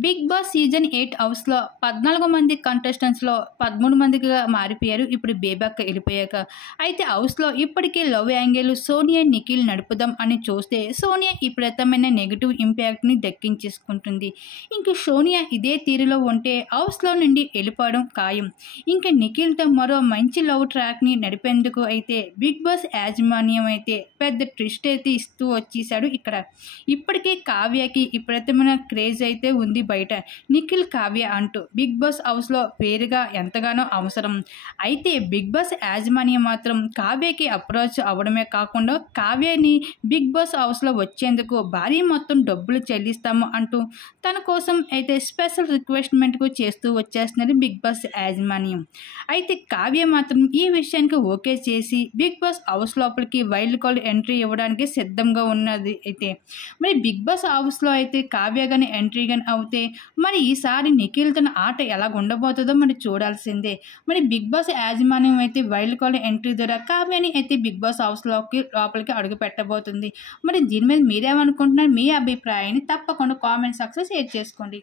Big boss season 8 హౌస్‌లో 14 మంది కంటెస్టెంట్స్‌లో 13 మందిగా మారిపోయారు. ఇప్పుడు బేబక్క ఎళ్ళిపోయాక. అయితే హౌస్‌లో ఇప్పటికే లవ్ యాంగిల్ సోనియా, నిఖిల్ నడుపుదాం అని చూస్తే సోనియా విపరీతమైన నెగెటివ్ ఇంపాక్ట్‌ని దక్కించేసుకుంటుంది. ఇంక సోనియా ఇదే తీరులో ఉంటే హౌస్‌లో నుండి ఎళ్ళిపోవడం ఖాయం. ఇంక నిఖిల్‌తో మరో మంచి లవ్ ట్రాక్‌ని నడిపేందుకు అయితే బిగ్ బాస్ యాజమాన్యం అయితే పెద్ద ట్విస్ట్ అయితే ఇస్తూ వచ్చేసాడు ఇక్కడ. ఇప్పటికే కావ్యకి విపరీతమైన క్రేజ్ అయితే ఉంది బయట. నిఖిల్, కావ్య అంటూ బిగ్ బాస్ హౌస్‌లో పేరుగా ఎంతగానో అవసరం. అయితే బిగ్ బాస్ యాజమాన్యం మాత్రం కావ్యకి అప్రోచ్ అవ్వడమే కాకుండా కావ్యని బిగ్ బాస్ హౌస్‌లో వచ్చేందుకు భారీ మొత్తం డబ్బులు చెల్లిస్తాము అంటూ తన కోసం అయితే స్పెషల్ రిక్వెస్ట్‌మెంట్‌కు చేస్తూ వచ్చేస్తున్నది బిగ్ బాస్ యాజమాన్యం. అయితే కావ్య మాత్రం ఈ విషయానికి ఓకే చేసి బిగ్ బాస్ హౌస్ లోపలికి వైల్డ్ కార్డ్ ఎంట్రీ ఇవ్వడానికి సిద్ధంగా ఉన్నది. అయితే మరి బిగ్ బాస్ హౌస్‌లో అయితే కావ్య గాని ఎంట్రీ గాని అవుతే మరి ఈసారి నిఖిల్ తన ఆట ఎలాగ ఉండబోతుందో మరి చూడాల్సిందే. మరి బిగ్ బాస్ యాజమాన్యం అయితే వైల్డ్ కార్డ్ ఎంట్రీ ద్వారా కావ్యని అయితే బిగ్ బాస్ లోపలికి అడుగు పెట్టబోతుంది. మరి దీని మీద మీరేమనుకుంటున్నారు? మీ అభిప్రాయాన్ని తప్పకుండా కామెంట్ సెక్షన్‌లో షేర్ చేసుకోండి.